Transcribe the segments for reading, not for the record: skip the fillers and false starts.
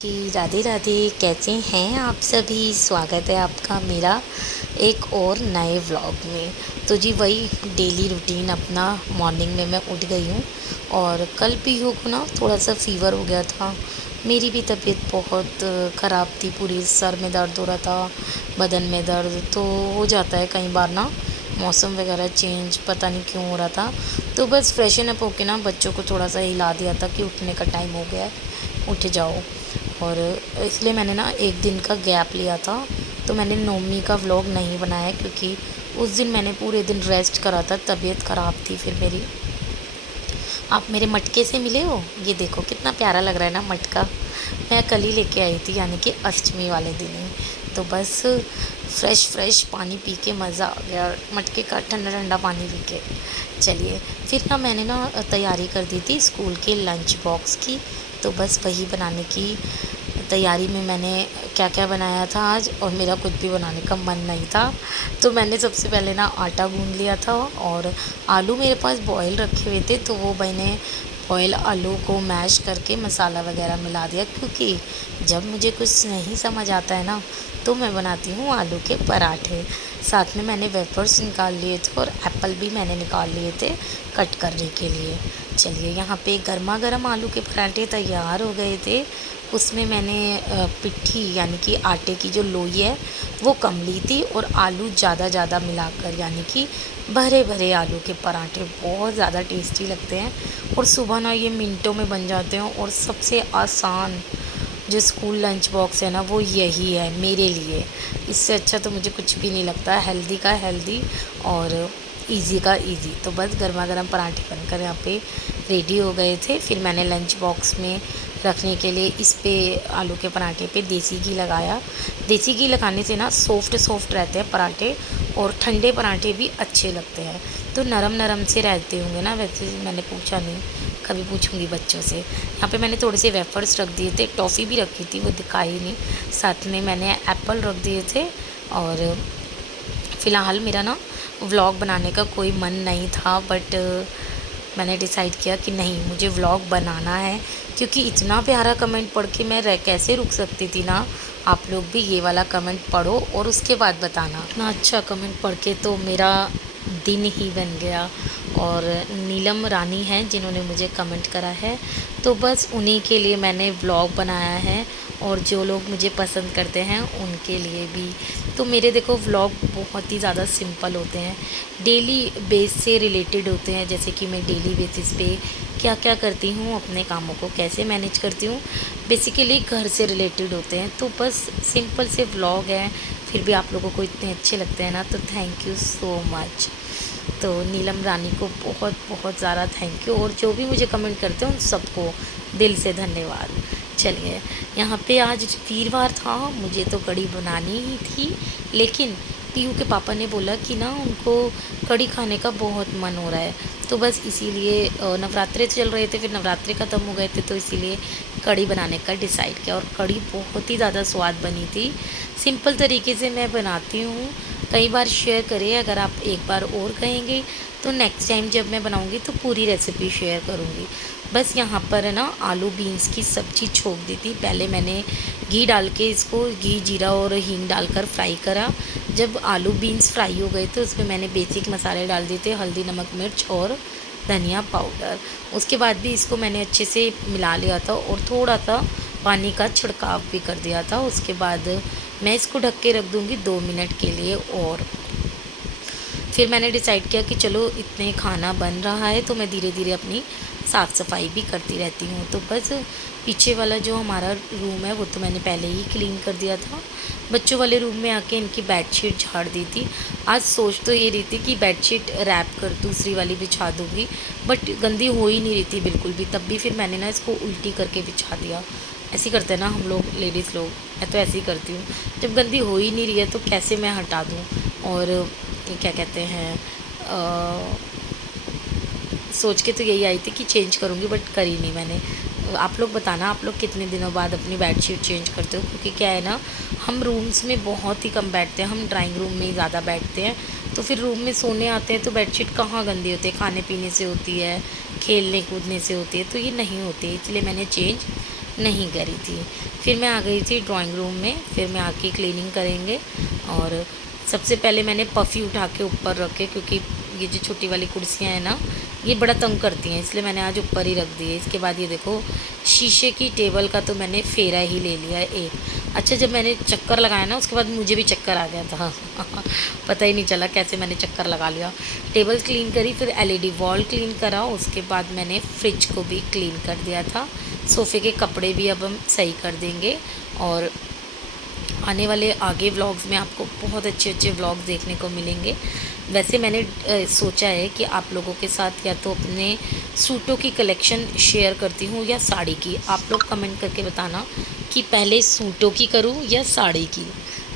जी, राधे राधे। कैसे हैं आप सभी? स्वागत है आपका मेरा एक और नए व्लॉग में। तो जी वही डेली रूटीन अपना। मॉर्निंग में मैं उठ गई हूँ और कल पीहू को ना थोड़ा सा फ़ीवर हो गया था। मेरी भी तबीयत बहुत ख़राब थी, पूरी सर में दर्द हो रहा था, बदन में दर्द तो हो जाता है कई बार ना, मौसम वगैरह चेंज पता नहीं क्यों हो रहा था। तो बस फ्रेशन अप होके ना बच्चों को थोड़ा सा हिला दिया था कि उठने का टाइम हो गया है, उठ जाओ। और इसलिए मैंने ना एक दिन का गैप लिया था। तो मैंने नौमी का व्लॉग नहीं बनाया क्योंकि उस दिन मैंने पूरे दिन रेस्ट करा था, तबीयत ख़राब थी फिर मेरी। आप मेरे मटके से मिले हो? ये देखो कितना प्यारा लग रहा है ना मटका। मैं कल ही लेके आई थी, यानी कि अष्टमी वाले दिन ही। तो बस फ्रेश फ्रेश पानी पी के मज़ा आ गया, मटके का ठंडा ठंडा पानी पी के। चलिए, फिर ना मैंने ना तैयारी कर दी थी स्कूल के लंच बॉक्स की। तो बस वही बनाने की तैयारी में मैंने क्या क्या बनाया था आज, और मेरा कुछ भी बनाने का मन नहीं था। तो मैंने सबसे पहले ना आटा गूंद लिया था, और आलू मेरे पास बॉयल रखे हुए थे, तो वो मैंने बॉयल आलू को मैश करके मसाला वगैरह मिला दिया, क्योंकि जब मुझे कुछ नहीं समझ आता है ना, तो मैं बनाती हूँ आलू के पराठे। साथ में मैंने वेफर्स निकाल लिए थे और एप्पल भी मैंने निकाल लिए थे कट करने के लिए। चलिए, यहाँ पे गर्मा गर्म आलू के पराठे तैयार हो गए थे। उसमें मैंने पिट्ठी यानी कि आटे की जो लोई है वो कम ली थी, और आलू ज़्यादा ज़्यादा मिलाकर, यानी कि भरे भरे आलू के पराठे बहुत ज़्यादा टेस्टी लगते हैं। और सुबह ना ये मिनटों में बन जाते हैं, और सबसे आसान जो स्कूल लंच बॉक्स है ना, वो यही है मेरे लिए। इससे अच्छा तो मुझे कुछ भी नहीं लगता। हेल्दी का हेल्दी और इजी का इजी। तो बस गर्मा गर्म पराठे बनकर यहाँ पे रेडी हो गए थे। फिर मैंने लंच बॉक्स में रखने के लिए इस पे आलू के पराठे पे देसी घी लगाया। देसी घी लगाने से ना सॉफ्ट सॉफ्ट रहते हैं पराठे, और ठंडे पराठे भी अच्छे लगते हैं। तो नरम नरम से रहते होंगे ना, वैसे मैंने पूछा नहीं, कभी पूछूंगी बच्चों से। यहाँ पे मैंने थोड़े से वेफर्स रख दिए थे, टॉफ़ी भी रखी थी, वो दिखाई नहीं। साथ में मैंने एप्पल रख दिए थे। और फ़िलहाल मेरा ना व्लॉग बनाने का कोई मन नहीं था, बट मैंने डिसाइड किया कि नहीं, मुझे व्लॉग बनाना है, क्योंकि इतना प्यारा कमेंट पढ़ के मैं कैसे रुक सकती थी ना। आप लोग भी ये वाला कमेंट पढ़ो और उसके बाद बताना। इतना अच्छा कमेंट पढ़ के तो मेरा दिन ही बन गया। और नीलम रानी हैं जिन्होंने मुझे कमेंट करा है, तो बस उन्हीं के लिए मैंने व्लॉग बनाया है, और जो लोग मुझे पसंद करते हैं उनके लिए भी। तो मेरे देखो व्लॉग बहुत ही ज़्यादा सिंपल होते हैं, डेली बेस से रिलेटेड होते हैं। जैसे कि मैं डेली बेसिस पे क्या क्या करती हूँ, अपने कामों को कैसे मैनेज करती हूँ, बेसिकली घर से रिलेटेड होते हैं। तो बस सिंपल से व्लॉग हैं, फिर भी आप लोगों को इतने अच्छे लगते हैं ना, तो थैंक यू सो मच। तो नीलम रानी को बहुत बहुत ज़्यादा थैंक यू, और जो भी मुझे कमेंट करते हैं उन सबको दिल से धन्यवाद। चलिए, यहाँ पे आज वीरवार था, मुझे तो कढ़ी बनानी ही थी, लेकिन पीयू के पापा ने बोला कि ना उनको कढ़ी खाने का बहुत मन हो रहा है। तो बस इसीलिए नवरात्रे चल रहे थे, फिर नवरात्रे ख़त्म हो गए थे, तो इसीलिए कढ़ी बनाने का डिसाइड किया। और कढ़ी बहुत ही ज़्यादा स्वाद बनी थी। सिंपल तरीके से मैं बनाती हूँ, कई बार शेयर करें। अगर आप एक बार और कहेंगे तो नेक्स्ट टाइम जब मैं बनाऊँगी तो पूरी रेसिपी शेयर करूँगी। बस यहाँ पर है ना आलू बीन्स की सब्ज़ी छोंक दी थी। पहले मैंने घी डाल के इसको, घी जीरा और हींग डालकर फ्राई करा। जब आलू बीन्स फ्राई हो गए तो उसमें मैंने बेसिक मसाले डाल दिए थे, हल्दी नमक मिर्च और धनिया पाउडर। उसके बाद भी इसको मैंने अच्छे से मिला लिया था, और थोड़ा सा पानी का छिड़काव भी कर दिया था। उसके बाद मैं इसको ढक के रख दूँगी 2 मिनट के लिए। और फिर मैंने डिसाइड किया कि चलो इतने खाना बन रहा है, तो मैं धीरे धीरे अपनी साफ़ सफाई भी करती रहती हूँ। तो बस पीछे वाला जो हमारा रूम है वो तो मैंने पहले ही क्लीन कर दिया था। बच्चों वाले रूम में आके इनकी बेडशीट झाड़ दी थी। आज सोच तो ये रही थी कि बेडशीट रैप कर दूसरी वाली बिछा दूँगी, बट गंदी हो ही नहीं रही थी बिल्कुल भी। तब भी फिर मैंने ना इसको उल्टी करके बिछा दिया। ऐसे ही करते हैं ना हम लोग लेडीज़ लोग, मैं तो ऐसे ही करती हूँ। जब गंदी हो ही नहीं रही है तो कैसे मैं हटा दूँ। और ये क्या कहते हैं, सोच के तो यही आई थी कि चेंज करूँगी, बट करी नहीं मैंने। आप लोग बताना, आप लोग कितने दिनों बाद अपनी बेडशीट चेंज करते हो, क्योंकि क्या है ना, हम रूम्स में बहुत ही कम बैठते हैं, हम ड्राइंग रूम में ही ज़्यादा बैठते हैं। तो फिर रूम में सोने आते हैं तो बेडशीट कहाँ गंदी होती है, खाने पीने से होती है, खेलने कूदने से होती है, तो ये नहीं होती है, इसलिए मैंने चेंज नहीं करी थी। फिर मैं आ गई थी ड्राइंग रूम में, फिर मैं आके क्लीनिंग करेंगे। और सबसे पहले मैंने पफ़ी उठा के ऊपर रखे, क्योंकि ये जो छोटी वाली कुर्सियाँ हैं ना, ये बड़ा तंग करती हैं, इसलिए मैंने आज ऊपर ही रख दिए। इसके बाद ये देखो, शीशे की टेबल का तो मैंने फेरा ही ले लिया है एक। अच्छा, जब मैंने चक्कर लगाया ना, उसके बाद मुझे भी चक्कर आ गया था पता ही नहीं चला कैसे मैंने चक्कर लगा लिया। टेबल क्लीन करी, फिर एलईडी वॉल क्लीन करा, उसके बाद मैंने फ्रिज को भी क्लीन कर दिया था। सोफ़े के कपड़े भी अब हम सही कर देंगे। और आने वाले आगे व्लॉग्स में आपको बहुत अच्छे अच्छे व्लॉग्स देखने को मिलेंगे। वैसे मैंने सोचा है कि आप लोगों के साथ या तो अपने सूटों की कलेक्शन शेयर करती हूँ या साड़ी की। आप लोग कमेंट करके बताना कि पहले सूटों की करूँ या साड़ी की।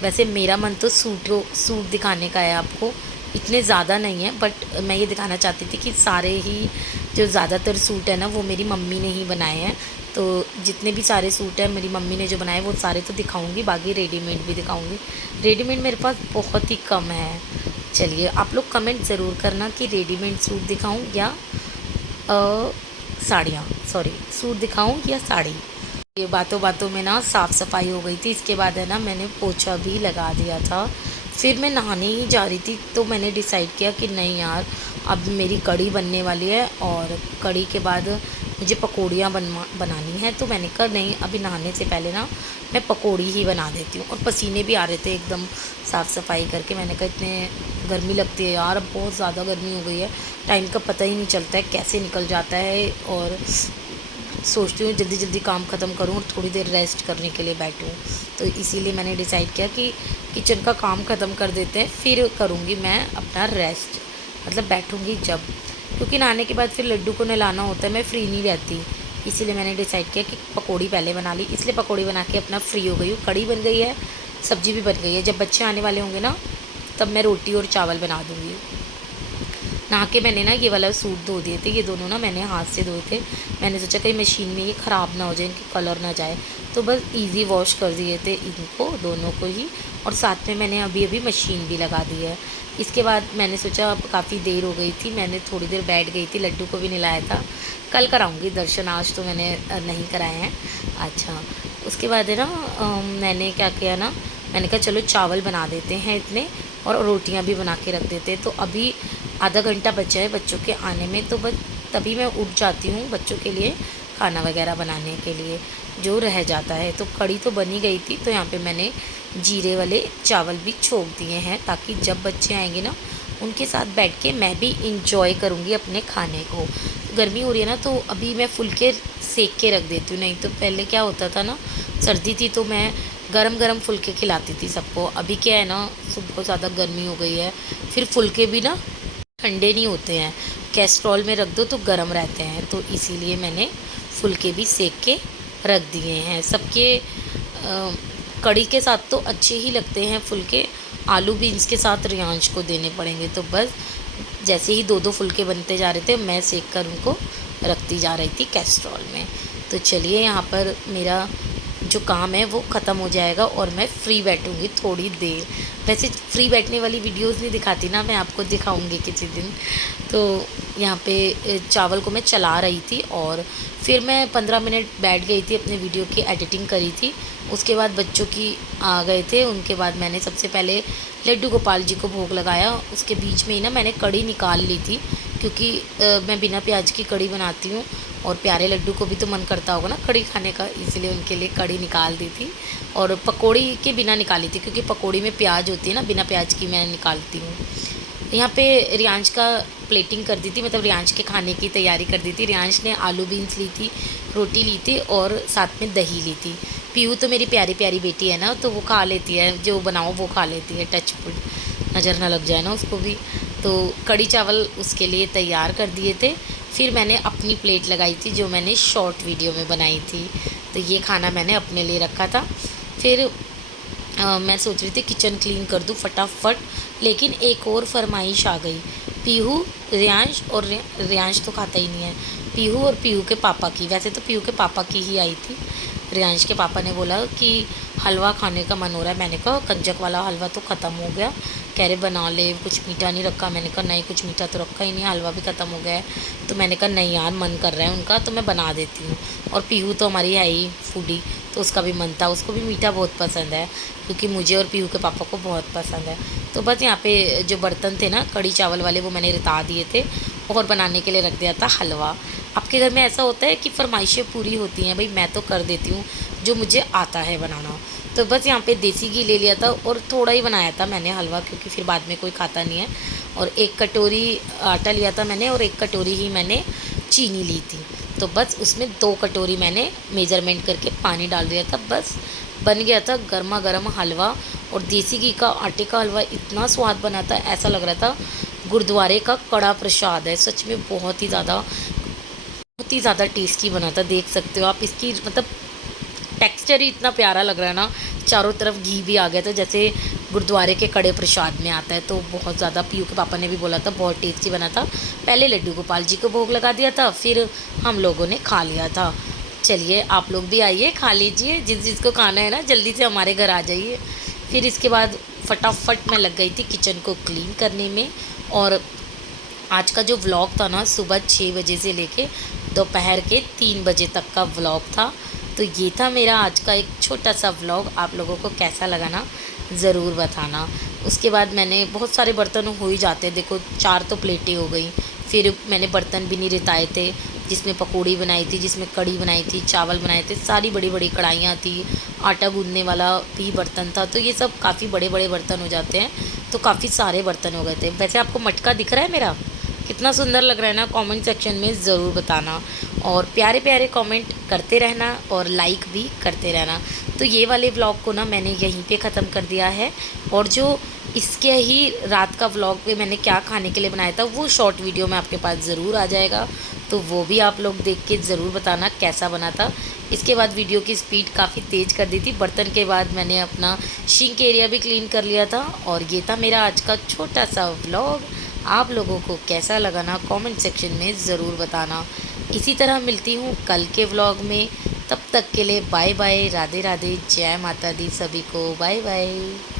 वैसे मेरा मन तो सूट दिखाने का है आपको, इतने ज़्यादा नहीं है, बट मैं ये दिखाना चाहती थी कि सारे ही जो ज़्यादातर सूट है ना, वो मेरी मम्मी ने ही बनाए हैं। तो जितने भी सारे सूट हैं मेरी मम्मी ने जो बनाए, वो सारे तो दिखाऊंगी, बाकी रेडीमेड भी दिखाऊंगी। रेडीमेड मेरे पास बहुत ही कम है। चलिए, आप लोग कमेंट ज़रूर करना कि रेडीमेड सूट दिखाऊं या साड़ियाँ, सॉरी, सूट दिखाऊं या साड़ी। ये बातों बातों में ना साफ़ सफाई हो गई थी। इसके बाद है ना, मैंने पोछा भी लगा दिया था। फिर मैं नहाने ही जा रही थी, तो मैंने डिसाइड किया कि नहीं यार, अब मेरी कढ़ी बनने वाली है और कढ़ी के बाद मुझे पकौड़ियाँ बनानी है। तो मैंने कहा नहीं, अभी नहाने से पहले ना मैं पकौड़ी ही बना देती हूँ। और पसीने भी आ रहे थे एकदम साफ़ सफाई करके। मैंने कहा इतने गर्मी लगती है यार, अब बहुत ज़्यादा गर्मी हो गई है, टाइम का पता ही नहीं चलता है कैसे निकल जाता है। और सोचती हूँ जल्दी जल्दी काम ख़त्म करूँ और थोड़ी देर रेस्ट करने के लिए बैठूँ। तो इसीलिए मैंने डिसाइड किया कि किचन का काम ख़त्म कर देते हैं, फिर करूँगी मैं अपना रेस्ट, मतलब बैठूँगी जब, क्योंकि नहाने के बाद फिर लड्डू को नहलाना होता है, मैं फ्री नहीं रहती। इसीलिए मैंने डिसाइड किया कि पकौड़ी पहले बना ली, इसलिए पकौड़ी बना के अपना फ्री हो गई हूँ। कढ़ी बन गई है, सब्ज़ी भी बन गई है। जब बच्चे आने वाले होंगे ना, तब मैं रोटी और चावल बना दूँगी। नहा के मैंने ना ये वाला सूट धो दिए थे, ये दोनों ना मैंने हाथ से धोए थे। मैंने सोचा कहीं मशीन में ये ख़राब ना हो जाए, इनके कलर ना जाए, तो बस इजी वॉश कर दिए थे इनको दोनों को ही। और साथ में मैंने अभी अभी मशीन भी लगा दी है। इसके बाद मैंने सोचा, अब काफ़ी देर हो गई थी, मैंने थोड़ी देर बैठ गई थी, लड्डू को भी नहलाया था। कल कराऊँगी दर्शन, आज तो मैंने नहीं कराए हैं। अच्छा, उसके बाद है ना, मैंने क्या किया ना, मैंने कहा चलो चावल बना देते हैं इतने, और रोटियां भी बना के रख देते हैं। तो अभी आधा घंटा बचा है बच्चों के आने में, तो बस तभी मैं उठ जाती हूँ बच्चों के लिए खाना वगैरह बनाने के लिए जो रह जाता है। तो कढ़ी तो बनी गई थी, तो यहाँ पे मैंने जीरे वाले चावल भी छोंक दिए हैं, ताकि जब बच्चे आएंगे ना, उनके साथ बैठ के मैं भी इंजॉय करूँगी अपने खाने को। गर्मी हो रही है ना, तो अभी मैं फुलके सेक के रख देती हूँ। नहीं तो पहले क्या होता था ना, सर्दी थी तो मैं गरम गरम फुलके खिलाती थी सबको। अभी क्या है ना, सुबह ज़्यादा गर्मी हो गई है, फिर फुलके भी ना ठंडे नहीं होते हैं, कैस्ट्रॉल में रख दो तो गर्म रहते हैं। तो इसीलिए मैंने फुलके भी सेक के रख दिए हैं सबके। कढ़ी के साथ तो अच्छे ही लगते हैं फुलके, आलू बीन्स के साथ रियांश को देने पड़ेंगे। तो बस जैसे ही दो दो फुलके बनते जा रहे थे, मैं सेक कर उनको रखती जा रही थी कैस्ट्रॉल में। तो चलिए, यहाँ पर मेरा जो काम है वो ख़त्म हो जाएगा और मैं फ्री बैठूँगी थोड़ी देर। वैसे फ्री बैठने वाली वीडियोस नहीं दिखाती ना, मैं आपको दिखाऊंगी किसी दिन। तो यहाँ पे चावल को मैं चला रही थी और फिर मैं 15 मिनट बैठ गई थी, अपने वीडियो की एडिटिंग करी थी। उसके बाद बच्चों की आ गए थे, उनके बाद मैंने सबसे पहले लड्डू गोपाल जी को भोग लगाया। उसके बीच में ही ना मैंने कढ़ी निकाल ली थी, क्योंकि मैं बिना प्याज की कढ़ी बनाती हूँ और प्यारे लड्डू को भी तो मन करता होगा ना कढ़ी खाने का, इसलिए उनके लिए कढ़ी निकाल दी थी। और पकौड़ी के बिना निकाली थी, क्योंकि पकौड़ी में प्याज होती है ना, बिना प्याज की मैं निकालती हूँ। यहाँ पे रियांश का प्लेटिंग कर दी थी, मतलब रियांश के खाने की तैयारी कर दी थी। रियांश ने आलू बीन्स ली थी, रोटी ली थी और साथ में दही ली थी। पीहू तो मेरी प्यारी प्यारी बेटी है ना, तो वो खा लेती है, जो बनाओ वो खा लेती है, टच फुट, नज़र ना लग जाए ना उसको भी। तो कढ़ी चावल उसके लिए तैयार कर दिए थे। फिर मैंने अपनी प्लेट लगाई थी, जो मैंने शॉर्ट वीडियो में बनाई थी। तो ये खाना मैंने अपने लिए रखा था। फिर मैं सोच रही थी किचन क्लीन कर दूँ फटाफट, लेकिन एक और फरमाइश आ गई। पीहू, रियांश, और रियांश तो खाता ही नहीं है, पीहू और पीहू के पापा की। वैसे तो पीहू के पापा की ही आई थी, प्रियांश के पापा ने बोला कि हलवा खाने का मन हो रहा है। मैंने कहा कंजक वाला हलवा तो ख़त्म हो गया। कह रहे बना ले, कुछ मीठा नहीं रखा। मैंने कहा नहीं, कुछ मीठा तो रखा ही नहीं, हलवा भी ख़त्म हो गया है। तो मैंने कहा नहीं यार, मन कर रहा है उनका तो मैं बना देती हूँ। और पीहू तो हमारी है ही फूडी, तो उसका भी मन था, उसको भी मीठा बहुत पसंद है, क्योंकि मुझे और पीहू के पापा को बहुत पसंद है। तो बस यहाँ पे जो बर्तन थे ना कढ़ी चावल वाले, वो मैंने रिता दिए थे और बनाने के लिए रख दिया था हलवा। आपके घर में ऐसा होता है कि फ़रमाइशें पूरी होती हैं? भाई मैं तो कर देती हूँ जो मुझे आता है बनाना। तो बस यहाँ पे देसी घी ले लिया था और थोड़ा ही बनाया था मैंने हलवा, क्योंकि फिर बाद में कोई खाता नहीं है। और 1 कटोरी आटा लिया था मैंने और 1 कटोरी ही मैंने चीनी ली थी। तो बस उसमें 2 कटोरी मैंने मेजरमेंट करके पानी डाल दिया था। बस बन गया था गर्मा गर्म हलवा। और देसी घी का आटे का हलवा इतना स्वाद बना था, ऐसा लग रहा था गुरुद्वारे का कड़ा प्रसाद है। सच में बहुत ही ज़्यादा टेस्टी बना था। देख सकते हो आप, इसकी मतलब टेक्सचर ही इतना प्यारा लग रहा है ना। चारों तरफ घी भी आ गया था, जैसे गुरुद्वारे के कड़े प्रसाद में आता है। तो बहुत ज़्यादा, पीयू के पापा ने भी बोला था बहुत टेस्टी बना था। पहले लड्डू गोपाल जी को भोग लगा दिया था, फिर हम लोगों ने खा लिया था। चलिए आप लोग भी आइए, खा लीजिए, जिस जिसको खाना है ना जल्दी से हमारे घर आ जाइए। फिर इसके बाद फटाफट मैं लग गई थी किचन को क्लीन करने में। और आज का जो व्लॉग था ना, सुबह 6 बजे से लेके दोपहर के 3 बजे तक का व्लॉग था। तो ये था मेरा आज का एक छोटा सा व्लॉग। आप लोगों को कैसा लगा ना ज़रूर बताना। उसके बाद मैंने बहुत सारे बर्तन हो ही जाते हैं, देखो 4 तो प्लेटें हो गई। फिर मैंने बर्तन भी नहीं रिताए थे, जिसमें पकौड़ी बनाई थी, जिसमें कढ़ी बनाई थी, चावल बनाए थे, सारी बड़ी बड़ी कढ़ाइयाँ थी, आटा गूँदने वाला भी बर्तन था। तो ये सब काफ़ी बड़े बड़े बर्तन हो जाते हैं। तो काफ़ी सारे बर्तन हो गए थे। वैसे आपको मटका दिख रहा है मेरा कितना सुंदर लग रहा है ना? कमेंट सेक्शन में ज़रूर बताना और प्यारे प्यारे कमेंट करते रहना और लाइक भी करते रहना। तो ये वाले व्लॉग को ना मैंने यहीं पे ख़त्म कर दिया है। और जो इसके ही रात का व्लॉग पे मैंने क्या खाने के लिए बनाया था, वो शॉर्ट वीडियो में आपके पास ज़रूर आ जाएगा। तो वो भी आप लोग देख के ज़रूर बताना कैसा बना था। इसके बाद वीडियो की स्पीड काफ़ी तेज़ कर दी थी। बर्तन के बाद मैंने अपना सिंक एरिया भी क्लीन कर लिया था। और ये था मेरा आज का छोटा सा व्लॉग। आप लोगों को कैसा लगा ना कमेंट सेक्शन में ज़रूर बताना। इसी तरह मिलती हूँ कल के व्लॉग में। तब तक के लिए बाय बाय, राधे राधे, जय माता दी सभी को, बाय बाय।